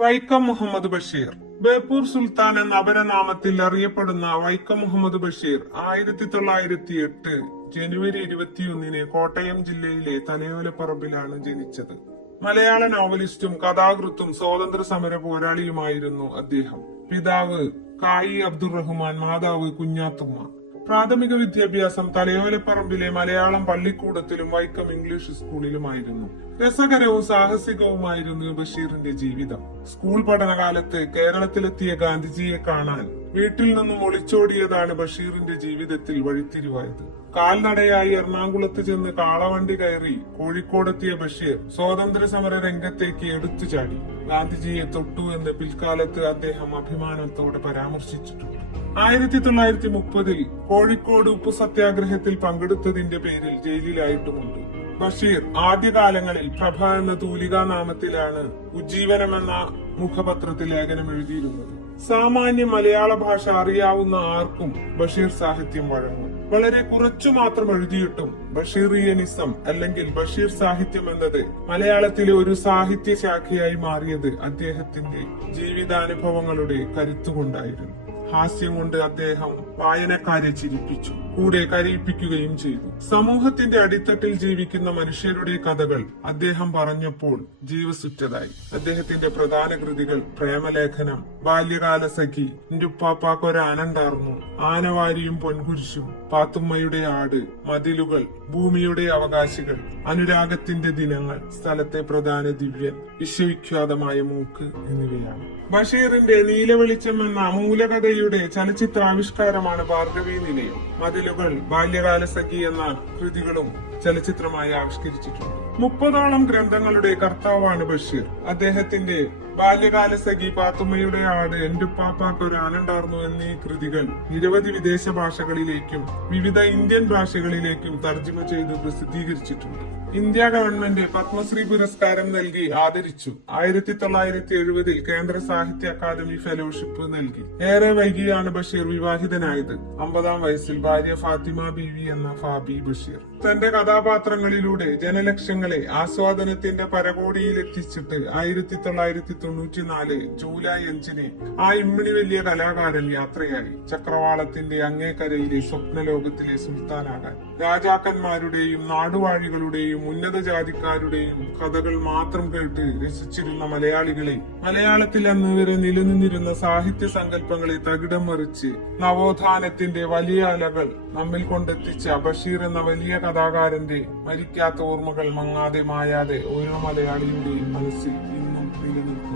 വൈക്കം മുഹമ്മദ് ബഷീർ. ബേപ്പൂർ സുൽത്താൻ എന്ന അപരനാമത്തിൽ അറിയപ്പെടുന്ന വൈക്കം മുഹമ്മദ് ബഷീർ 1908 ജനുവരി 21 കോട്ടയം ജില്ലയിലെ തലയോലപ്പറമ്പിലാണ് ജനിച്ചത്. മലയാള നോവലിസ്റ്റും കഥാകൃത്തും സ്വാതന്ത്ര്യ സമര പോരാളിയുമായിരുന്നു അദ്ദേഹം. പിതാവ് കായി അബ്ദുറഹ്മാൻ, മാതാവ് കുഞ്ഞാത്തുമ്മ. പ്രാഥമിക വിദ്യാഭ്യാസം തലയോലപ്പറമ്പിലെ മലയാളം പള്ളിക്കൂടത്തിലും വൈക്കം ഇംഗ്ലീഷ് സ്കൂളിലുമായിരുന്നു. രസകരവും സാഹസികവുമായിരുന്നു ബഷീറിന്റെ ജീവിതം. സ്കൂൾ പഠനകാലത്ത് കേരളത്തിലെത്തിയ ഗാന്ധിജിയെ കാണാൻ വീട്ടിൽ നിന്നും ഒളിച്ചോടിയതാണ് ബഷീറിന്റെ ജീവിതത്തിൽ വഴിത്തിരിവായത്. കാൽനടയായി എറണാകുളത്ത് ചെന്ന് കാളവണ്ടി കയറി കോഴിക്കോടെത്തിയ ബഷീർ സ്വാതന്ത്ര്യ സമര രംഗത്തേക്ക് എടുത്തു ചാടി. ഗാന്ധിജിയെ തൊട്ടു എന്ന് പിൽക്കാലത്ത് അദ്ദേഹം അഭിമാനത്തോടെ പരാമർശിച്ചിട്ടുണ്ട്. 1930 കോഴിക്കോട് ഉപ്പു സത്യാഗ്രഹത്തിൽ പങ്കെടുത്തതിന്റെ പേരിൽ ജയിലിലായിട്ടുമുണ്ട്. ബഷീർ ആദ്യകാലങ്ങളിൽ പ്രഭ എന്ന തൂലികാ നാമത്തിലാണ് ഉജ്ജീവനം എന്ന മുഖപത്രത്തിൽ ലേഖനം എഴുതിയിരുന്നത്. സാമാന്യ മലയാള ഭാഷ അറിയാവുന്ന ആർക്കും ബഷീർ സാഹിത്യം വഴങ്ങും. വളരെ കുറച്ചു മാത്രം എഴുതിയിട്ടും ബഷീറിയനിസം അല്ലെങ്കിൽ ബഷീർ സാഹിത്യം എന്നത് മലയാളത്തിലെ ഒരു സാഹിത്യ ശാഖയായി മാറിയത് അദ്ദേഹത്തിന്റെ ജീവിതാനുഭവങ്ങളുടെ കരുത്തുകൊണ്ടായിരുന്നു. ഹാസ്യം കൊണ്ട് അദ്ദേഹം വായനക്കാരെ ചിരിപ്പിച്ചു, കൂടെ കരയിപ്പിക്കുകയും ചെയ്തു. സമൂഹത്തിന്റെ അടിത്തട്ടിൽ ജീവിക്കുന്ന മനുഷ്യരുടെ കഥകൾ അദ്ദേഹം പറഞ്ഞപ്പോൾ ജീവസുറ്റതായി. അദ്ദേഹത്തിന്റെ പ്രധാന കൃതികൾ പ്രേമലേഖനം, ബാല്യകാല സഖി, ഇന്റുപ്പാപ്പാക്കൊരാനണ്ടാർന്നു, ആനവാരിയും പൊൻകുരിശും, പാത്തുമ്മയുടെ ആട്, മതിലുകൾ, ഭൂമിയുടെ അവകാശികൾ, അനുരാഗത്തിന്റെ ദിനങ്ങൾ, സ്ഥലത്തെ പ്രധാന ദിവ്യൻ, വിശ്വവിഖ്യാതമായ മൂക്ക് എന്നിവയാണ്. ബഷീറിന്റെ നീലവെളിച്ചം എന്ന മൂലകഥയുടെ ചലച്ചിത്രാവിഷ്കാരമാണ് ഭാർഗവീ നിലയം. മതിലുകൾ, ബാല്യകാല സഖി എന്ന കൃതികളും ചലച്ചിത്രമായി ആവിഷ്കരിച്ചിട്ടുണ്ട്. 30ഓളം ഗ്രന്ഥങ്ങളുടെ കർത്താവാണ് ബഷീർ. അദ്ദേഹത്തിന്റെ ബാല്യകാല സഖി, പാത്തുമ്മയുടെ ആട്, എന്റുപ്പാപ്പാക്കൊരാനണ്ടാർന്നു എന്നീ കൃതികൾ നിരവധി വിദേശ ഭാഷകളിലേക്കും വിവിധ ഇന്ത്യൻ ഭാഷകളിലേക്കും തർജ്ജിമ ചെയ്ത് പ്രസിദ്ധീകരിച്ചിട്ടുണ്ട്. ഇന്ത്യ ഗവൺമെന്റ് പത്മശ്രീ പുരസ്കാരം നൽകി ആദരിച്ചു. 1970 കേന്ദ്ര സാഹിത്യ അക്കാദമി ഫെലോഷിപ്പ് നൽകി. ഏറെ വൈകിയാണ് ബഷീർ വിവാഹിതനായത്. 50-ാം വയസ്സിൽ ഭാര്യ ഫാത്തിമ ബീവി എന്ന ഫാബി ബഷീർ തന്റെ കഥാപാത്രങ്ങളിലൂടെ ജനലക്ഷങ്ങളെ ആസ്വാദനത്തിന്റെ പരകോടിയിലെത്തിച്ചിട്ട് 1994 ജൂലൈ 5 ആ ഇമ്മിണി വലിയ കലാകാരൻ യാത്രയായി. ചക്രവാളത്തിന്റെ അങ്ങേക്കരയിലെ സ്വപ്നലോകത്തിലെ സുൽത്താനാകാൻ. രാജാക്കന്മാരുടെയും നാടുവാഴികളുടെയും ഉന്നത ജാതിക്കാരുടെയും കഥകൾ മാത്രം കേട്ട് രസിച്ചിരുന്ന മലയാളികളെ, മലയാളത്തിൽ അന്ന് വരെ നിലനിന്നിരുന്ന സാഹിത്യ സങ്കല്പങ്ങളെ തകിടം മറിച്ച് നവോത്ഥാനത്തിന്റെ വലിയ അലകൾ നമ്മിൽ കൊണ്ടെത്തിച്ച ബഷീർ എന്ന വലിയ കഥാകാരന്റെ മരിക്കാത്ത ഓർമ്മകൾ മങ്ങാതെ മായാതെ ഓരോ മലയാളിയുടെയും മനസ്സിൽ ഇന്നും നിലനിൽക്കും.